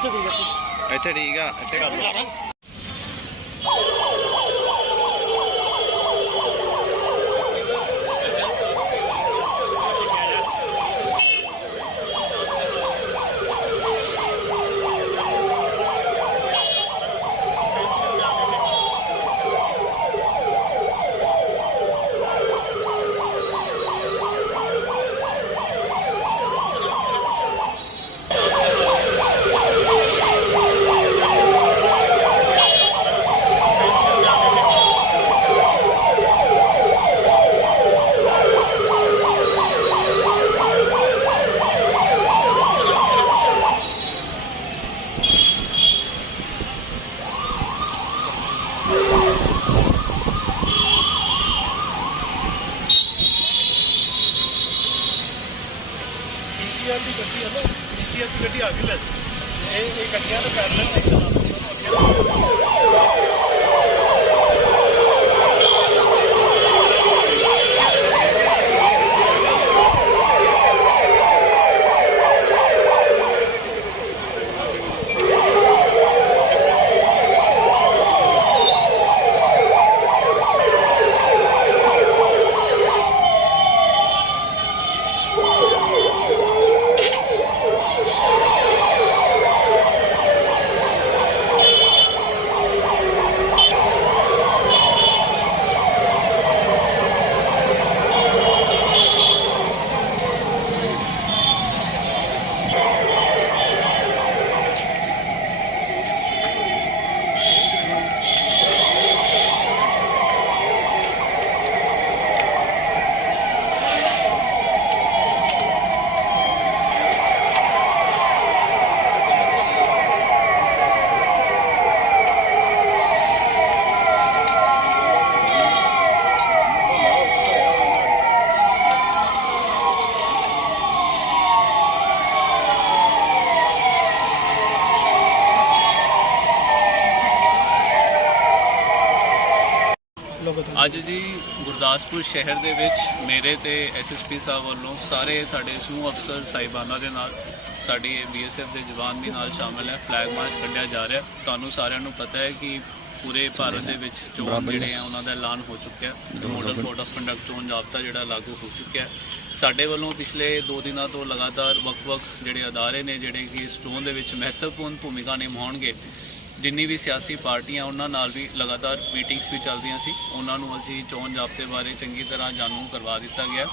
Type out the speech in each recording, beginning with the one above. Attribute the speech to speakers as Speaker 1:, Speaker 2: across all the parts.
Speaker 1: ਇੱਥੇ ਠੀਕ ਹੈ
Speaker 2: ਇੱਥੇ ਠੀਕ ਆ। ਇੱਥੇ ਕਰ ਲਓ।
Speaker 1: ਪੀਸੀਆਰ ਦੀ ਗੱਡੀ ਹੈ ਨਾ ਪੀਸੀਆਰ ਗੱਡੀ ਆ ਗਈ ਲੈ ਇਹ ਇਹ ਗੱਡੀਆਂ ਤਾਂ ਪੈਰਲਲ ਨਹੀਂ
Speaker 3: ਅੱਜ ਜੀ ਗੁਰਦਾਸਪੁਰ ਸ਼ਹਿਰ ਦੇ ਵਿੱਚ ਮੇਰੇ ਤੇ ਐਸਐਸਪੀ ਸਾਹਿਬ ਵੱਲੋਂ ਸਾਰੇ ਸਾਡੇ ਸਮੂਹ ਅਫਸਰ ਸਾਹਿਬਾਨਾਂ ਦੇ ਨਾਲ ਸਾਡੀ ਬੀਐਸਐਫ ਦੇ ਜਵਾਨ ਵੀ ਨਾਲ ਸ਼ਾਮਲ ਹੈ। ਫਲੈਗ ਮਾਰਚ ਕੱਢਿਆ ਜਾ ਰਿਹਾ। ਤੁਹਾਨੂੰ ਸਾਰਿਆਂ ਨੂੰ ਪਤਾ ਹੈ ਕਿ ਪੂਰੇ ਭਾਰਤ ਦੇ ਵਿੱਚ ਚੋਣ ਜਿਹੜੇ ਆ ਉਹਨਾਂ ਦਾ ਐਲਾਨ ਹੋ ਚੁੱਕਿਆ ਹੈ। ਮੋਡਲ ਕੋਡ ਆਫ ਕੰਡਕਟ ਚੋਣ ਜ਼ਾਬਤਾ ਜਿਹੜਾ ਲਾਗੂ ਹੋ ਚੁੱਕਿਆ ਹੈ। ਸਾਡੇ ਵੱਲੋਂ ਪਿਛਲੇ 2 ਦਿਨਾਂ ਤੋਂ ਲਗਾਤਾਰ ਵੱਖ-ਵੱਖ ਜਿਹੜੇ ਅਦਾਰੇ ਨੇ ਜਿਹੜੇ ਕਿ ਇਸ ਚੋਣ ਦੇ ਵਿੱਚ ਮਹੱਤਵਪੂਰਨ ਭੂਮਿਕਾ ਨਿਭਾਉਣਗੇ ਜਿੰਨੀ ਵੀ ਸਿਆਸੀ ਪਾਰਟੀਆਂ ਉਹਨਾਂ ਨਾਲ ਵੀ ਲਗਾਤਾਰ ਮੀਟਿੰਗਸ ਵੀ ਚੱਲਦੀਆਂ ਸੀ, ਉਹਨਾਂ ਨੂੰ ਅਸੀਂ ਚੋਣ ਜ਼ਾਬਤੇ ਬਾਰੇ ਚੰਗੀ ਤਰ੍ਹਾਂ ਜਾਣੂ ਕਰਵਾ ਦਿੱਤਾ ਗਿਆ।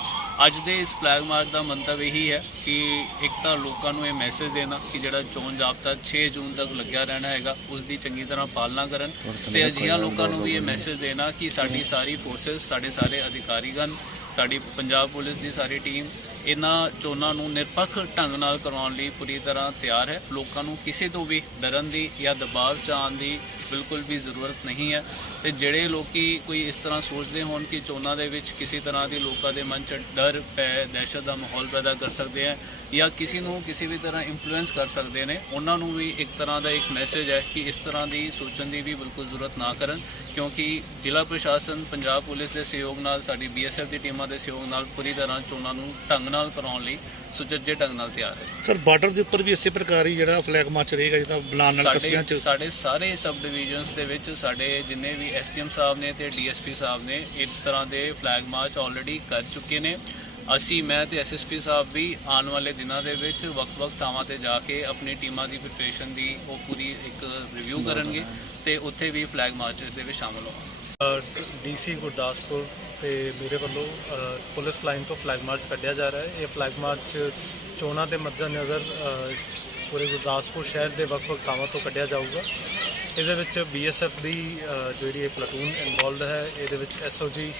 Speaker 3: ਅੱਜ ਦੇ ਇਸ ਫਲੈਗ ਮਾਰਚ ਦਾ ਮੰਤਵ ਇਹੀ ਹੈ ਕਿ ਇੱਕ ਤਾਂ ਲੋਕਾਂ ਨੂੰ ਇਹ ਮੈਸੇਜ ਦੇਣਾ ਕਿ ਜਿਹੜਾ ਚੋਣ ਜ਼ਾਬਤਾ 6 ਜੂਨ ਤੱਕ ਲੱਗਿਆ ਰਹਿਣਾ ਹੈਗਾ ਉਸ ਦੀ ਚੰਗੀ ਤਰ੍ਹਾਂ ਪਾਲਣਾ ਕਰਨ ਤੇ ਅਜਿਹਾ ਲੋਕਾਂ ਨੂੰ ਵੀ ਇਹ ਮੈਸੇਜ ਦੇਣਾ ਕਿ ਸਾਡੀ ਸਾਰੀ ਫੋਰਸਸ ਸਾਡੇ ਸਾਰੇ ਅਧਿਕਾਰੀਗਣ ਸਾਡੀ ਪੰਜਾਬ ਪੁਲਿਸ ਦੀ ਸਾਰੀ ਟੀਮ ਇਹਨਾਂ ਚੋਣਾਂ ਨੂੰ ਨਿਰਪੱਖ ਢੰਗ ਨਾਲ ਕਰਵਾਉਣ ਲਈ ਪੂਰੀ ਤਰ੍ਹਾਂ ਤਿਆਰ ਹੈ। ਲੋਕਾਂ ਨੂੰ ਕਿਸੇ ਤੋਂ ਵੀ ਡਰਨ ਦੀ ਜਾਂ ਦਬਾਅ ਚ ਆਉਣ ਦੀ ਬਿਲਕੁਲ ਵੀ ਜ਼ਰੂਰਤ ਨਹੀਂ ਹੈ। ਤੇ ਜਿਹੜੇ ਲੋਕੀ ਕੋਈ ਇਸ ਤਰ੍ਹਾਂ ਸੋਚਦੇ ਹੋਣ ਕਿ ਚੋਣਾਂ ਦੇ ਵਿੱਚ ਕਿਸੇ ਤਰ੍ਹਾਂ ਦੀ ਲੋਕਾਂ ਦੇ ਮਨ 'ਚ ਡਰ ਪੈ ਦਹਿਸ਼ਤ ਦਾ ਮਾਹੌਲ ਪੈਦਾ ਕਰ ਸਕਦੇ ਆ ਜਾਂ ਕਿਸੇ ਨੂੰ ਕਿਸੇ ਵੀ ਤਰ੍ਹਾਂ ਇਨਫਲੂਐਂਸ ਕਰ ਸਕਦੇ ਨੇ, ਉਹਨਾਂ ਨੂੰ ਵੀ ਇੱਕ ਤਰ੍ਹਾਂ ਦਾ ਇੱਕ ਮੈਸੇਜ ਹੈ ਕਿ ਇਸ ਤਰ੍ਹਾਂ ਦੀ ਸੋਚਣ ਦੀ ਵੀ ਬਿਲਕੁਲ ਜ਼ਰੂਰਤ ਨਾ ਕਰਨ। ਕਿਉਂਕਿ ਜ਼ਿਲ੍ਹਾ ਪ੍ਰਸ਼ਾਸਨ ਪੰਜਾਬ ਪੁਲਿਸ ਦੇ ਸਹਿਯੋਗ ਨਾਲ ਸਾਡੀ ਬੀਐਸਐਫ ਦੀ ਟੀਮਾਂ ਦੇ ਸਹਿਯੋਗ ਨਾਲ ਪੂਰੀ ਤਰ੍ਹਾਂ ਚੋਣਾਂ ਨੂੰ ਢੰਗ ਨਾਲ ਕਰਾਉਣ ਲਈ ਸੁਚੱਜੇ ਢੰਗ ਨਾਲ ਤਿਆਰ ਹੈ।
Speaker 4: ਸਰ ਬਾਰਡਰ ਦੇ ਉੱਪਰ ਵੀ ਇਸੇ ਪ੍ਰਕਾਰ ਹੀ ਜਿਹੜਾ ਫਲੈਗ ਮਾਰਚ ਰਹੇਗਾ ਜਿੱਦਾਂ ਬਲਾਨ ਨਾਲ ਕਸਬਿਆਂ 'ਚ?
Speaker 3: ਸਾਡੇ ਸਾਰੇ ਸਬ ਡਿਵੀਜ਼ਨਸ ਦੇ ਵਿੱਚ ਸਾਡੇ ਜਿੰਨੇ ਵੀ ਐਸਟੀਐਮ ਸਾਹਿਬ ਨੇ ਤੇ ਡੀਐਸਪੀ ਸਾਹਿਬ ਨੇ ਇਸ ਤਰ੍ਹਾਂ ਦੇ ਫਲੈਗ ਮਾਰਚ ਆਲਰੇਡੀ ਕਰ ਚੁੱਕੇ ਨੇ। ਅਸੀਂ ਮੈਂ ਤੇ ਐਸਐਸਪੀ ਸਾਹਿਬ ਵੀ ਆਉਣ ਵਾਲੇ ਦਿਨਾਂ ਦੇ ਵਿੱਚ ਵੱਖ-ਵੱਖ ਥਾਵਾਂ ਤੇ ਜਾ ਕੇ ਆਪਣੀ ਟੀਮਾਂ ਦੀ ਪ੍ਰੀਪਰੇਸ਼ਨ ਦੀ ਉਹ ਪੂਰੀ ਇੱਕ ਰਿਵਿਊ ਕਰਨਗੇ ਤੇ ਉੱਥੇ ਵੀ ਫਲੈਗ ਮਾਰਚ ਦੇ ਵਿੱਚ ਸ਼ਾਮਲ ਹੋਵਾਂਗੇ।
Speaker 1: ਡੀਸੀ ਗੁਰਦਾਸਪੁਰ ਤੇ ਮੇਰੇ ਵੱਲੋਂ ਪੁਲਿਸ ਲਾਈਨ ਤੋਂ ਫਲੈਗ ਮਾਰਚ ਕੱਢਿਆ ਜਾ ਰਿਹਾ ਹੈ। ਇਹ ਫਲੈਗ ਮਾਰਚ ਚੋਣਾਂ ਦੇ ਮੱਦੇਨਜ਼ਰ ਪੂਰੇ ਗੁਰਦਾਸਪੁਰ ਸ਼ਹਿਰ ਦੇ ਵੱਖ-ਵੱਖ ਥਾਵਾਂ ਤੋਂ ਕੱਢਿਆ ਜਾਊਗਾ। ਇਹਦੇ ਵਿੱਚ ਬੀਐਸਐਫ ਦੀ ਜਿਹੜੀ ਇਹ ਪਲਟੂਨ ਇਨਵੋਲਡ ਹੈ ਇਹਦੇ ਵਿੱਚ ਐਸਓਜੀ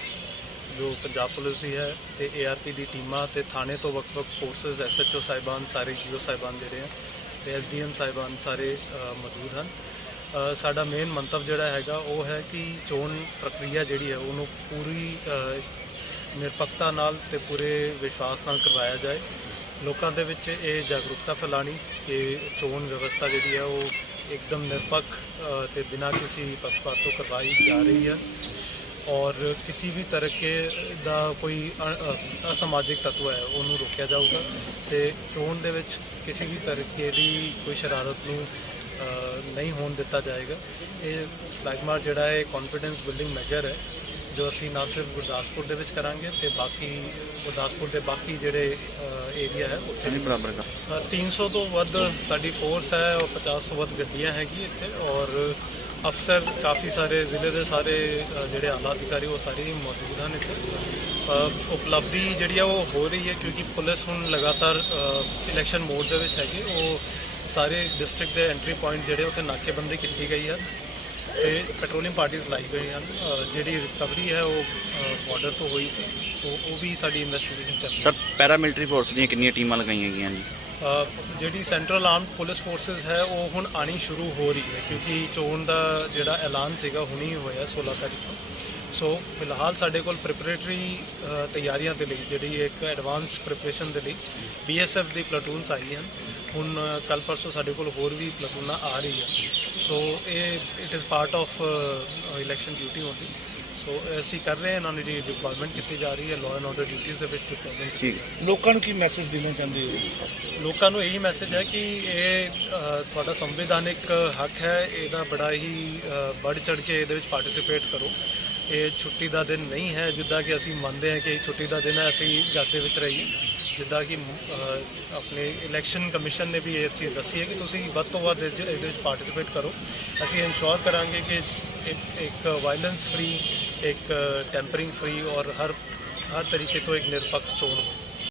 Speaker 1: ਜੋ ਪੰਜਾਬ ਪੁਲਿਸ ਦੀ ਹੈ ਤੇ ਏਆਰਪੀ ਦੀ ਟੀਮਾਂ ਤੇ ਥਾਣੇ ਤੋਂ ਵੱਖ-ਵੱਖ ਫੋਰਸਸ ਐਸਐਚਓ ਸਾਹਿਬਾਨ ਸਾਰੇ ਜੀਓ ਸਾਹਿਬਾਨ ਜਿਹੜੇ ਆ ਤੇ ਐਸਡੀਐਮ ਸਾਹਿਬਾਨ ਸਾਰੇ ਮੌਜੂਦ ਹਨ। ਸਾਡਾ ਮੇਨ ਮੰਤਵ ਜਿਹੜਾ ਹੈਗਾ ਉਹ ਹੈ ਕਿ ਚੋਣ ਪ੍ਰਕਿਰਿਆ ਜਿਹੜੀ ਹੈ ਉਹਨੂੰ ਪੂਰੀ ਨਿਰਪੱਖਤਾ ਨਾਲ ਤੇ ਪੂਰੇ ਵਿਸ਼ਵਾਸ ਨਾਲ ਕਰਵਾਇਆ ਜਾਏ। ਲੋਕਾਂ ਦੇ ਵਿੱਚ ਇਹ ਜਾਗਰੂਕਤਾ ਫੈਲਾਣੀ ਕਿ ਚੋਣ ਵਿਵਸਥਾ ਜਿਹੜੀ ਹੈ ਉਹ ਇੱਕਦਮ ਨਿਰਪੱਖ ਅ, ਤੇ ਬਿਨਾਂ ਕਿਸੇ ਪੱਖਪਾਤ ਤੋਂ ਕਰਵਾਈ ਜਾ ਰਹੀ ਹੈ। ਔਰ ਕਿਸੇ ਵੀ ਤਰੀਕੇ ਦਾ ਕੋਈ ਅਸਮਾਜਿਕ ਤੱਤਵ ਹੈ ਉਹਨੂੰ ਰੋਕਿਆ ਜਾਊਗਾ ਤੇ ਚੋਣ ਦੇ ਵਿੱਚ ਕਿਸੇ ਵੀ ਤਰੀਕੇ ਦੀ ਕੋਈ ਸ਼ਰਾਰਤ ਨੂੰ ਨਹੀਂ ਹੋਣ ਦਿੱਤਾ ਜਾਏਗਾ। ਇਹ ਫਲੈਗ ਮਾਰਚ ਜਿਹੜਾ ਹੈ ਕੌਨਫੀਡੈਂਸ ਬਿਲਡਿੰਗ ਮੈਜਰ ਹੈ ਜੋ ਅਸੀਂ ਨਾ ਸਿਰਫ ਗੁਰਦਾਸਪੁਰ ਦੇ ਵਿੱਚ ਕਰਾਂਗੇ ਤੇ ਬਾਕੀ ਗੁਰਦਾਸਪੁਰ ਦੇ ਬਾਕੀ ਜਿਹੜੇ ਏਰੀਆ ਹੈ ਉੱਥੇ ਵੀ
Speaker 4: ਬਰਾਬਰ ਦਾ
Speaker 1: ਅ, 300 ਤੋਂ ਵੱਧ ਸਾਡੀ ਫੋਰਸ ਹੈ ਔਰ 50 ਤੋਂ ਵੱਧ ਗੱਡੀਆਂ ਹੈਗੀ ਇੱਥੇ ਔਰ ਅਫਸਰ ਕਾਫੀ ਸਾਰੇ ਜ਼ਿਲ੍ਹੇ ਦੇ ਸਾਰੇ ਜਿਹੜੇ ਆਲਾ ਅਧਿਕਾਰੀ ਉਹ ਸਾਰੇ ਹੀ ਮੌਜੂਦ ਹਨ ਇੱਥੇ। ਉਪਲਬਧੀ ਜਿਹੜੀ ਆ ਉਹ ਹੋ ਰਹੀ ਹੈ ਕਿਉਂਕਿ ਪੁਲਿਸ ਹੁਣ ਲਗਾਤਾਰ ਇਲੈਕਸ਼ਨ ਮੋਡ ਦੇ ਵਿੱਚ ਹੈਗੀ। ਉਹ ਸਾਰੇ ਡਿਸਟ੍ਰਿਕਟ ਦੇ ਐਂਟਰੀ ਪੁਆਇੰਟ ਜਿਹੜੇ ਉੱਥੇ ਨਾਕੇਬੰਦੀ ਕੀਤੀ ਗਈ ਹੈ ਤੇ ਪੈਟਰੋਲਿੰਗ ਪਾਰਟੀਆਂ ਲਾਈ ਗਈ ਹਨ। ਜਿਹੜੀ ਰਿਕਵਰੀ ਹੈ ਉਹ ਬਾਰਡਰ ਤੋਂ ਹੋਈ ਸੀ। ਸੋ ਉਹ ਵੀ ਸਾਡੀ ਇਨਵੈਸਟੀਗੇਸ਼ਨ ਚੱਲ ਰਹੀ ਹੈ।
Speaker 2: ਸਰ ਪੈਰਾਮਿਲਟਰੀ ਫੋਰਸ ਦੀਆਂ ਕਿੰਨੀਆਂ ਟੀਮਾਂ ਲਗਾਈਆਂ ਗਈਆਂ ਜੀ
Speaker 1: ਜਿਹੜੀ ਸੈਂਟਰਲ ਆਰਮਡ ਪੁਲਿਸ ਫੋਰਸਸ ਹੈ, ਉਹ ਹੁਣ ਆਣੀ ਸ਼ੁਰੂ ਹੋ ਰਹੀ ਹੈ, ਕਿਉਂਕਿ ਚੋਣ ਦਾ ਜਿਹੜਾ ਐਲਾਨ ਸੀਗਾ, ਹੁਣੀ ਹੋਇਆ 16 ਤਾਰੀਖ ਨੂੰ ਸੋ ਫਿਲਹਾਲ ਸਾਡੇ ਕੋਲ ਪ੍ਰਿਪਰੇਟਰੀ ਤਿਆਰੀਆਂ ਦੇ ਲਈ, ਜਿਹੜੀ ਇੱਕ ਐਡਵਾਂਸ ਪ੍ਰਿਪਰੇਸ਼ਨ ਦੇ ਲਈ ਬੀਐਸਐਫ ਦੀ ਪਲਟੂਨਸ ਆਈ ਹਨ। ਹੁਣ ਕੱਲ ਪਰਸੋਂ ਸਾਡੇ ਕੋਲ ਹੋਰ ਵੀ ਪਲਟੂਨਾਂ ਆ ਰਹੀ ਹੈ ਸੋ ਇਹ it is part of election duty only so ਅਸੀਂ ਕਰ ਰਹੇ ਹਾਂ ਇਹਨਾਂ ਦੀ ਡਿਪਲੋਇਮੈਂਟ ਕੀਤੀ ਜਾ ਰਹੀ ਹੈ ਲਾਅ ਐਂਡ ਆਰਡਰ ਡਿਊਟੀਜ਼ ਦੇ ਵਿੱਚ deployment
Speaker 2: ਠੀਕ
Speaker 4: ਲੋਕਾਂ ਨੂੰ ਕੀ ਮੈਸੇਜ ਦੇਣਾ ਚਾਹੁੰਦੇ ਹੋ?
Speaker 1: ਲੋਕਾਂ ਨੂੰ ਇਹੀ ਮੈਸੇਜ ਹੈ ਕਿ ਇਹ ਤੁਹਾਡਾ ਸੰਵਿਧਾਨਿਕ ਹੱਕ ਹੈ ਇਹਦਾ ਬੜਾ ਹੀ ਵੱਧ ਚੜ ਕੇ ਇਹਦੇ ਵਿੱਚ ਪਾਰਟਿਸਿਪੇਟ ਕਰੋ। ਇਹ ਛੁੱਟੀ ਦਾ ਦਿਨ ਨਹੀਂ ਹੈ ਜਿੱਦਾਂ ਕਿ ਅਸੀਂ ਮੰਨਦੇ ਹਾਂ ਕਿ ਇਹ ਛੁੱਟੀ ਦਾ ਦਿਨ ਹੈ ਅਸੀਂ ਦੇ ਵਿੱਚ ਰਹੀਏ। ਜਿੱਦਾਂ ਕਿ ਆਪਣੇ ਇਲੈਕਸ਼ਨ ਕਮਿਸ਼ਨ ਨੇ ਵੀ ਇਹ ਚੀਜ਼ ਦੱਸੀ ਹੈ ਕਿ ਤੁਸੀਂ ਵੱਧ ਤੋਂ ਵੱਧ ਇਹਦੇ ਵਿੱਚ ਪਾਰਟਿਸਿਪੇਟ ਕਰੋ। ਅਸੀਂ ਇਨਸ਼ੋਰ ਕਰਾਂਗੇ ਕਿ ਇੱਕ ਵਾਇਲੈਂਸ ਫ੍ਰੀ ਇੱਕ ਟੈਂਪਰਿੰਗ ਫ੍ਰੀ ਔਰ ਹਰ ਹਰ ਤਰੀਕੇ ਤੋਂ ਇੱਕ ਨਿਰਪੱਖ ਚੋਣ ਹੋ